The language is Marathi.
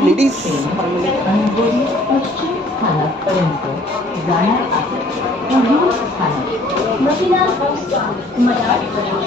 लेडीज कणगोरी पश्चिम स्थानकपर्यंत जाणार आहे. पुढील स्थानक मदीना हाऊस मदार मजाक